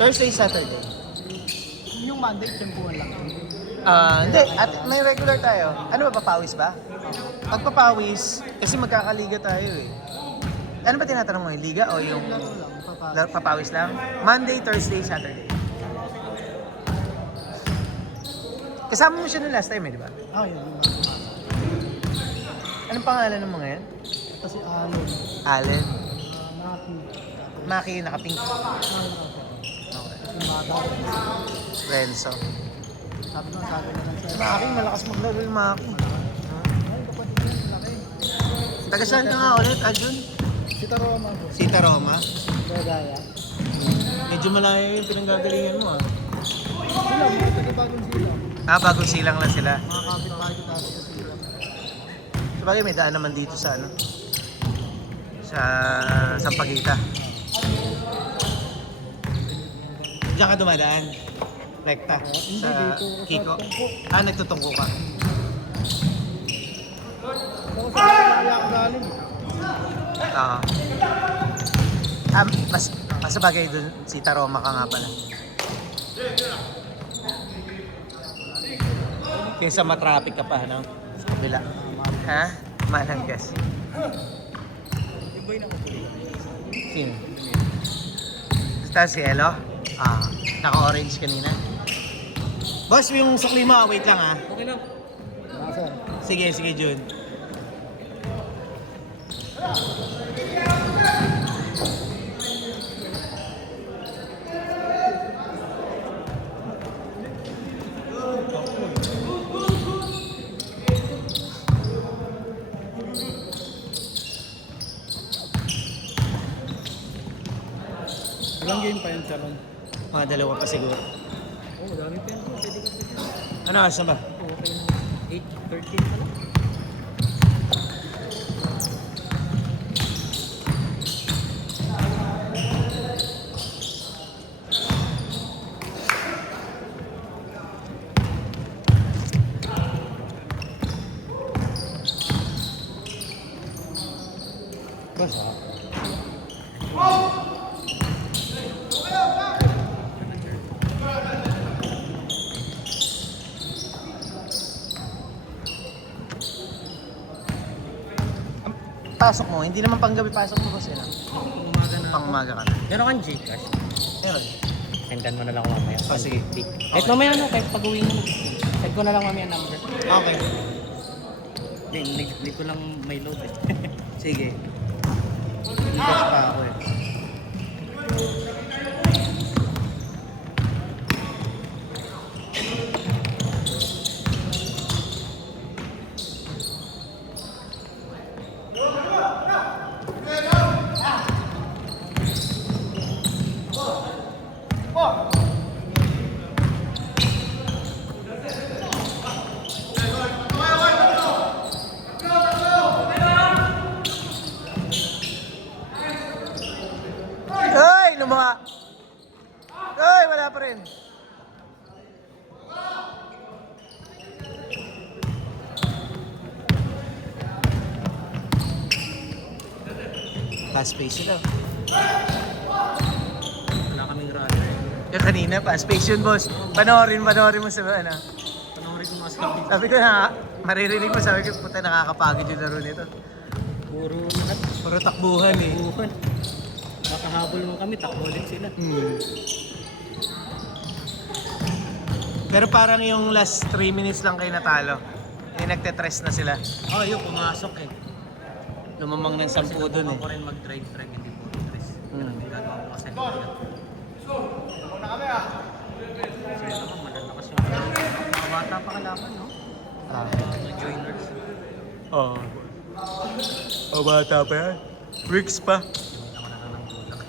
Thursday, Saturday. Yung Monday, tempuhan lang. Hindi. At may regular tayo. Ano ba, papawis ba? Pag papawis, kasi magkakaliga tayo eh. Ano ba tinatanong mo, yung liga o yung Laro lang, papawis lang? Monday, Thursday, Saturday. Kasama mo siya nung last time eh, di ba? Ah, yun. Yung Monday. Anong pangalan ng mga yan? Kasi Alon. Allen. Maki. Maki, nakapink. Okay. Yung bata. Renzo. Sabi ko, sabi na lang siya. Maki, malakas maglaro yung Maki. Ay, kapatid niya, laki. Taga saan ka nga ulit, Arjun? Si Taroma po. Sita Roma. Gagaya. Medyo malayo yung pinanggagalingan mo ah. Sila, mga taga-bagong sila. Bagong silang lang sila. Mga kapit-bahay ko dati sa sila. Sabagay may daan naman dito sa ano? Sa Sampaguita. Diyan ka dumadaan? Rekta? Hindi, Sa dito. Kiko? Sa Nagtutungko ka? Ako sa kaya ako galing. Oo. Mas sabagay dun si Taroma ka nga pala. Kaysa matraffic ka pa, no? Sa kabila. Ha? Mananggas. Sino? Basta si Elo? Naka-orange kanina. Boss, yung sukli mo, wait lang ha. Okay lang. Sir. Sige, sige Jun. Ilang game pa yun, Charon? Mga dalawa pa siguro. Oo, dami pa yun. Pwede ka pa yun. Ano, asa ba? Okay. 8:13 pa lang. Basta. Pasok mo, hindi naman panggabi pasok mo kasi lang. Umaga na. Pang umaga ka na. Meron kang Gcash. Meron. Sendan mo na lang ako mamaya. Sige. Kahit mamaya no, kahit pag-uwi mo. Send ko na lang mamaya number. Okay. Hindi ko lang may load eh. Sige. Gcash pa ako eh. Ay, lumawa. Ay, wala pa rin. Fast pace sila. Wala kaming runner. Yung kanina, fast pace yun, boss. Panoorin mo sa ano. Panoorin ko mga sabi. Sabi ko na, maririnig mo, sabi ko, puta, nakakapagod yung laro nito. Puro Puro takbuhan eh. buhan. Makahabol mo kami, takbo ulit sila. Pero parang yung last 3 minutes lang kayo natalo. Yung nagtetres na sila. Oh, yun, pumasok eh. Lumamang ng 10 dun eh. Ako rin mag-drive, hindi po stress. Gagawa ko kasi. Kasi naman, malalakas yung mga bata pa kalaban, no? Mga joiners. Oo. Oh, bata pa yan. Bricks pa. Ako na ng bulak.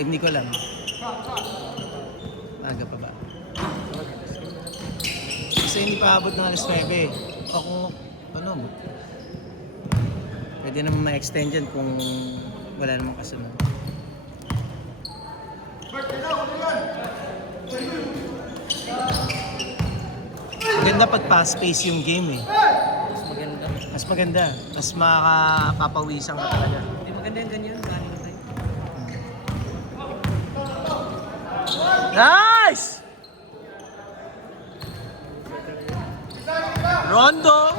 hindi ko alam. Aga pa ba? Kasi hindi pa abot ng alas 9 eh. O kung ano, pwede naman ma-extend yan kung wala namang kasunod. Maganda pag fast-pace yung game eh. Mas maganda. Mas maganda. Mas makakapapawisan ka talaga. Hindi maganda yung ganyan. Galing tayo. Nice! Rondo!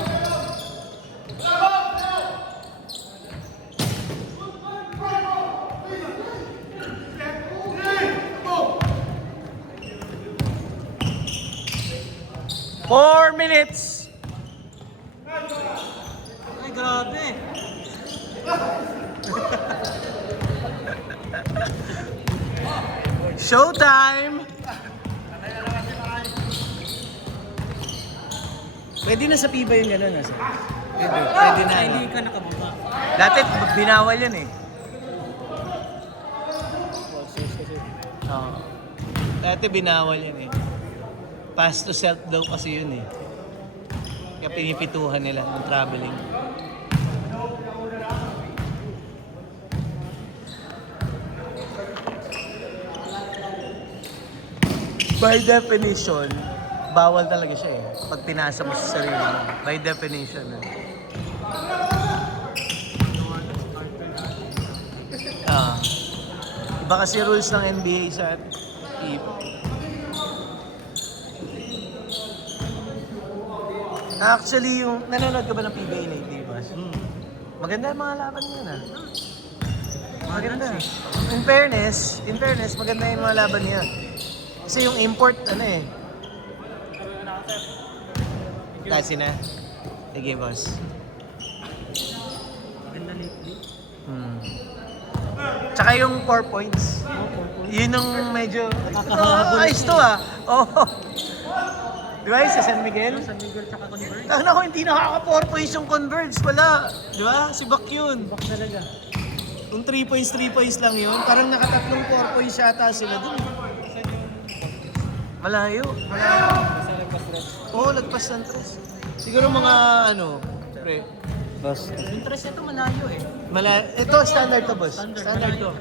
Four minutes! Ay, grabe. Showtime! Pwede na sa PIBA yung gano'n, nasa? Pwede na. Ay, ano? hindi ka nakababa. Dati binawal yan eh. Oo. Dati binawal yan eh. Pass to self daw kasi yun eh. Kaya pinipituhan nila ng traveling. By definition, bawal talaga siya eh. Pag pinasa mo sa sarili mo. By definition eh. Ah. Iba kasi rules ng NBA sa PIBA. Actually, yung nanonood ka ba ng PBA lately, boss? Maganda yung mga laban niya na. Maganda. In fairness, maganda yung mga laban niya. Kasi yung import, ano eh. Kasi na. Sige, boss. Maganda lately. Tsaka yung 4 points. Yun ang medyo... Nakakahabol Ayos to ah. Oo. Di ba sa San Miguel? San Miguel tsaka Convert. Ano ko, hindi nakaka 4 points yung Converge. Wala. Di ba? Si Bak yun. Bak talaga. Kung 3 points lang yun, parang nakatatlong 4 points yata sila dun. Malayo. Kasi nagpa-stress. Oo, lagpas ng 3. Siguro mga ano, pre. Boss. Yung stress nito malayo eh. Ito, standard to, boss. Standard to.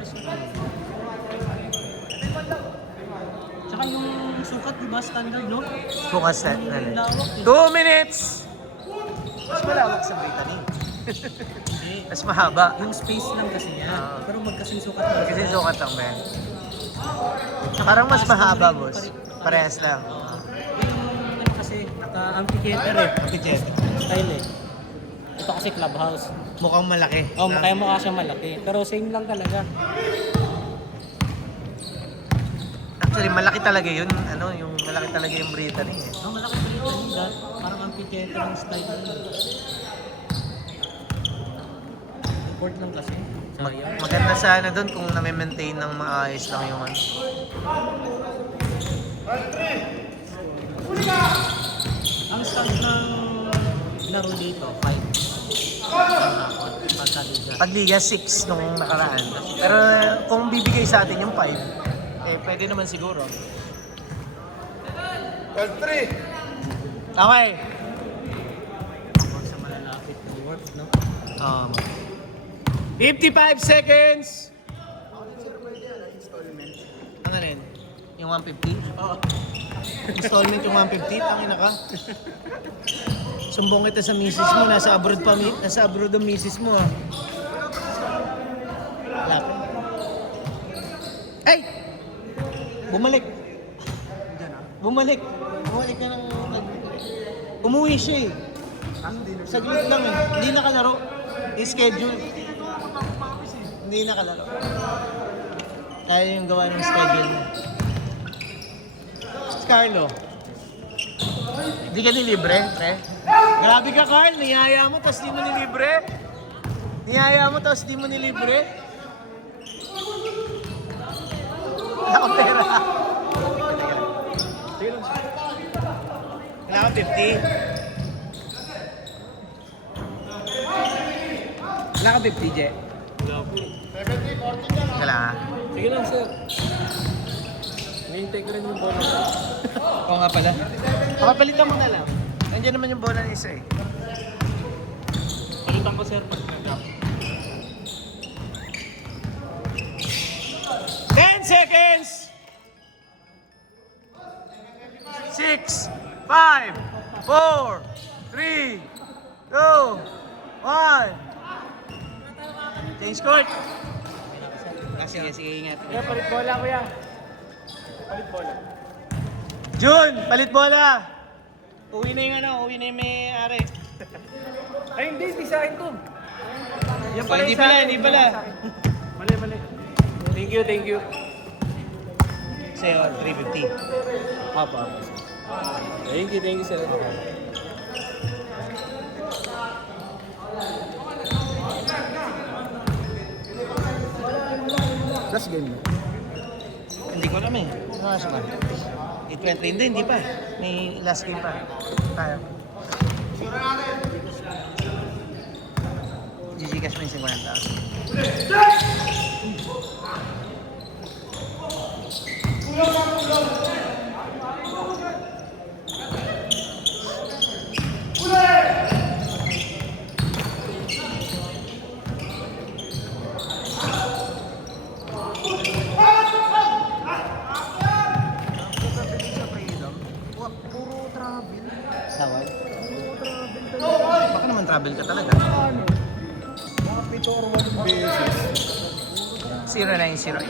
Tsaka yung sukat, di ba? Standard, no? Focus that. Yung lawak eh. 2 minutes! Mas malawak sa Brittany. Hindi. Mas mahaba. Yung space lang kasi niya. Ah. Pero magkasing sukat lang. Kasi sukat lang, man. Parang mas mahaba, boss. Parehas lang. Yung kasi naka-amphitheater eh. Pijet. Style eh. Ito kasi clubhouse. Mukhang malaki. Oh, kaya mukha siya malaki. Pero same lang talaga. Actually, malaki talaga yun. Ano, yung malaki talaga yung Brittany eh. Oh, malaki pa rin talaga. Parang amphitheater ang style niya. Import lang kasi. Sayang. Maganda sana doon kung na-maintain ng maayos lang yung ano. Ang start ng laro dito, 5. Pagliga 6 nung nakaraan. Pero kung bibigay sa atin yung 5, eh pwede naman siguro. 12-3! Okay. Kapag sa malalapit na work, no? 55 seconds! Ano rin? Yung 150? Oo. Installment yung 150? Tangina ka. Sumbong kita sa misis mo, nasa abroad ang misis mo ah. Lapit. Ay! Bumalik ka ng... Umuwi siya eh. Saglit lang eh. Hindi nakalaro. I-schedule. Hindi nakalaro. Kaya yung gawa ng schedule mo. Carlo. Hindi ka nilibre, pre? Grabe ka, Carl. Niyaya mo, tapos di mo nilibre. Wala akong pera. Wala akong 50. Wala akong 50, Je. Wala. Sige lang, sir. Hintay ko rin yung bola. Oo nga pala. Pakapalitan mo na lang. Nandiyan naman yung bola ng isa eh. Palitan ko, sir. Pag nag-up. 10 seconds! 6, 5, 4, 3, 2, 1. Change court. Sige, ingat. Kuya, palit bola, kuya. Palit bola. Jun, palit bola. Uwi na yung may-ari. Ay, hindi sa akin to. Yan pala Hindi yung sa pala, akin. hindi pala. Mali. Thank you. Sa'yo, 350. Hapa. Thank you, sir. Last game na. Hindi ko alam eh. Ano nga siya ba? 820, hindi pa. May last game pa. Tayo. Gcash mo yung 50,000. Puro travel. Tawag? Puro travel talaga. Baka naman travel ka talaga. Ano? Mga 7 or 8 beses. 0908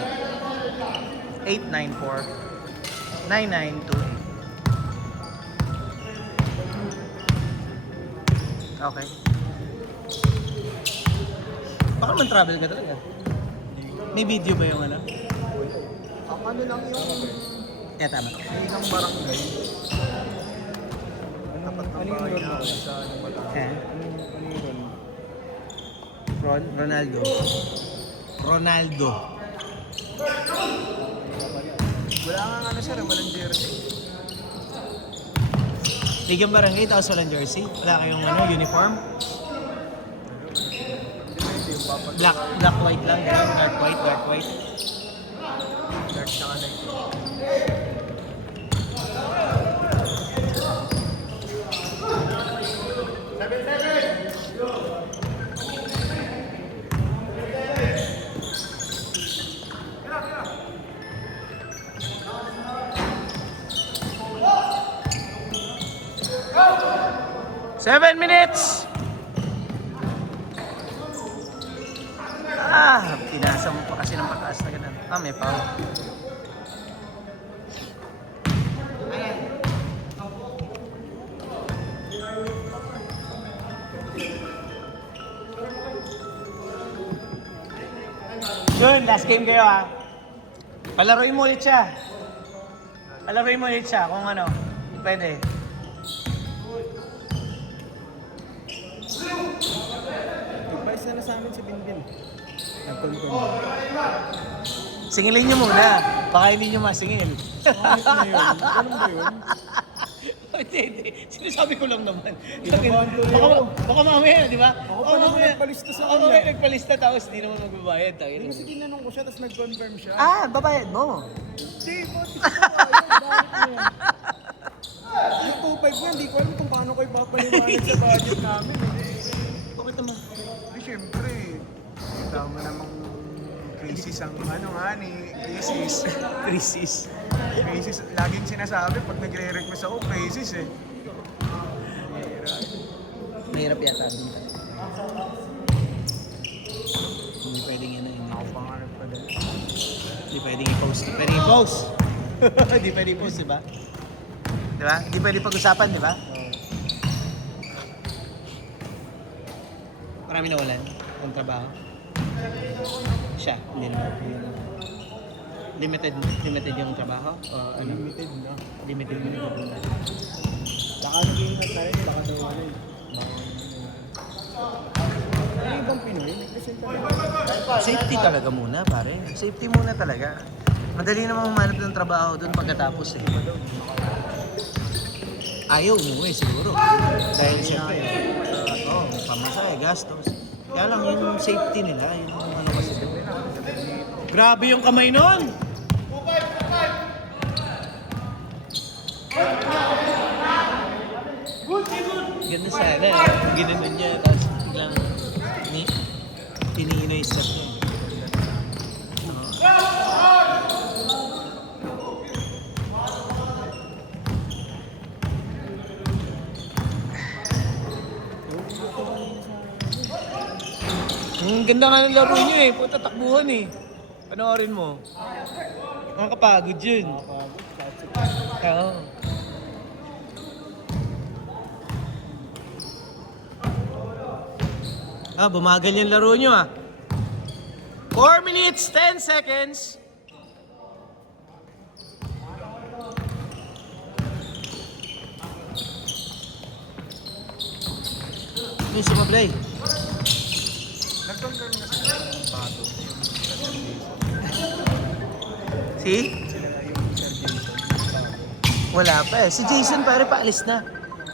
894 9928. Okay. Baka naman travel ka talaga. May video ba yung ano? Ang ano lang yung Yeah, tama. ilang barangay. Tapat ng bahay namin sa ano ba lang. Eh? Ano yun? Ronaldo. Wala nga ano sir, walang jersey. Ligang barangay, tapos walang jersey. Wala kayong ano, uniform. Depende yung papat. Black, white lang. Ganun, dark white. Dark na kanay. 7 minutes! Pinasa mo pa kasi ng pataas na ganun. May foul. Yun, last game kayo ha. Palaruin mo ulit siya kung ano, pwede. Nagpalis na sa amin si Binbin. Nag-confirm. Singilin nyo muna. Baka hindi nyo masingil. Ayos na yun. Ganun ba yun? Hindi. Sinasabi ko lang naman. Inabahan tuloy ako. Baka mamaya, di ba? Ako pa naman nagpalista sa Ako kanya. mamaya nagpalista tapos hindi naman magbabayad. Hindi kasi tinanong ko siya, tapos nag-confirm siya. Babayad mo. Hindi, ba't ito ba? Bakit mo yan? Yung 2.5 niya, hindi ko alam kung paano ko ipapaliwanag sa budget namin. Bakit naman? Siyempre, kita mo namang crisis ang ano nga ni crisis. Crisis, laging sinasabi pag nagre-request ako, crisis eh. Mahirap yata dun. Hindi pwedeng yan. Ako pangarap pa din. Hindi pwedeng i-post. Hindi pwedeng i-post, di ba? Di ba? Hindi pwedeng pag-usapan, di ba? Marami nawalan ng trabaho. Siya, hindi naman. Limited yung trabaho? O ano? Limited na. Limited yung trabaho. Baka nag-iingat tayo, baka daw ano eh. Ano ibang Pinoy? Nag-present talaga. Safety talaga muna, pare. Safety muna talaga. Madali namang humanap ng trabaho doon pagkatapos eh. Ayaw umuwi siguro. Dahil siyempre, pamasahe, gastos. Kaya lang yung safety nila, yung ano kasi. Grabe yung kamay nun. Ganda sana eh. Ginanon niya. Tapos biglang tiniinay stop niya. Ang ganda nga ng laro niyo eh. Puta takbuhan eh. Panoorin mo. Nakakapagod yun. Oo. Bumagal yung laro nyo ah. 4 minutes, 10 seconds. Ano si Pablay? Nag-confirm na sila yung Pato. Si? Wala pa eh. Si Jason pare paalis na.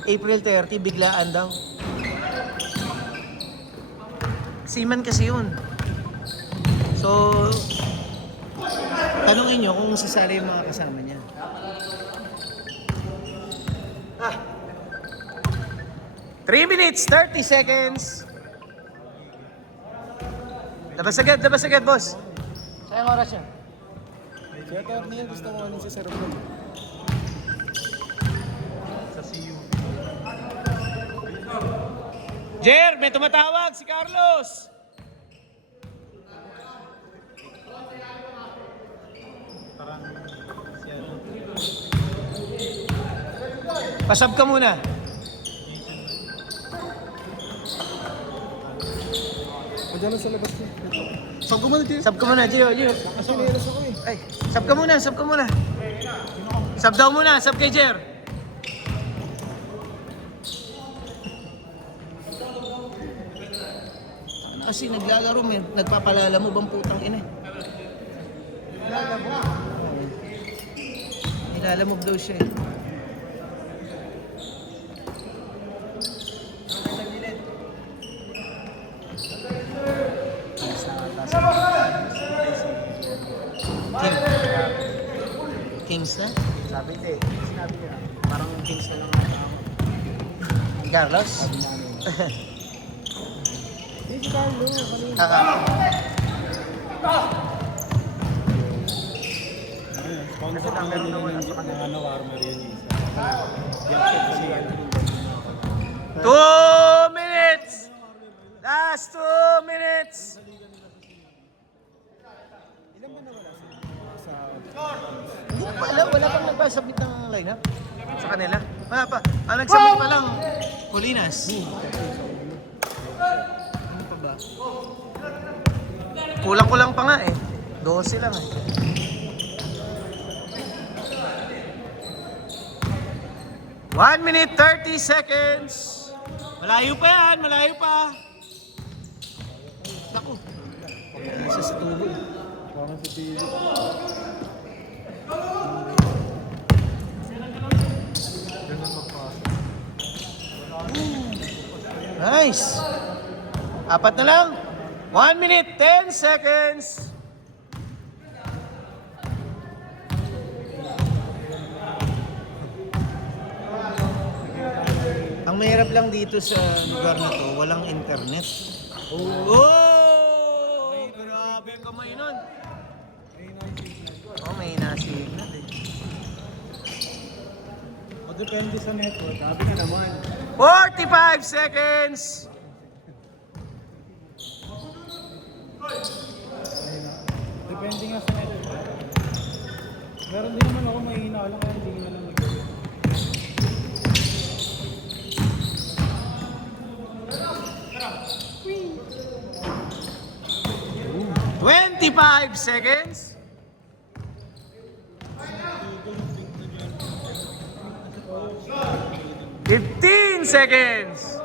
April 30, biglaan daw. Seaman kasi yun. So, tanungin nyo kung sasali yung mga kasama niya. 3 minutes, 30 seconds. Labas agad, boss. Sayang oras yan. Kaya tawag niya gusto ko anong sa server. Sa CU. Jer, may tumatawag si Carlos. Pasab ka muna. Diyan lang sa labas ko. Sab ka muna, Gio. Sinelas ako eh. Ay, sab ka muna. Sab daw muna, sab kay Jer. Kasi naglalaro men, nagpapalala mo bang putang ina? Nilalamog daw siya eh. Kings na? Sabi niya eh. Sinabi niya. Parang Kings na lang ako. Carlos? Sabi namin. Hindi si Carlo. Kanina. Kasi tanggal naman sa kanila. Two minutes! Last 2 minutes! Ilan ba nawala sa... Hindi ko pa alam, wala pang nagsabit ng lineup sa kanila. Wala pa. Ang nagsabit pa lang, Colinas. Ano pa ba? Kulang-kulang pa nga eh. 12 lang eh. One minute 30 seconds. Malayo pa yan, malayo pa. Naku. Isa sa tubo. Parang sa TV. Nice. Apat na lang. 1 minute 10 seconds. Ang mahirap lang dito sa lugar na to, walang internet. Oh! Grabe yung kamay nun. Oh, may nasignal eh. Depende sa network. Sabi nga naman. 45 seconds. Depende nga sa network. Meron din naman ako mahina lang kaya hindi nga lang nag-gawin. Ooh. 25 seconds. 15 seconds.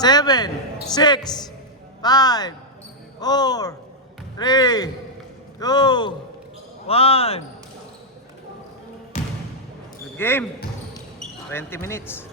7, 6, 5, 4, 3, 2, 1. Good game. 20 minutes.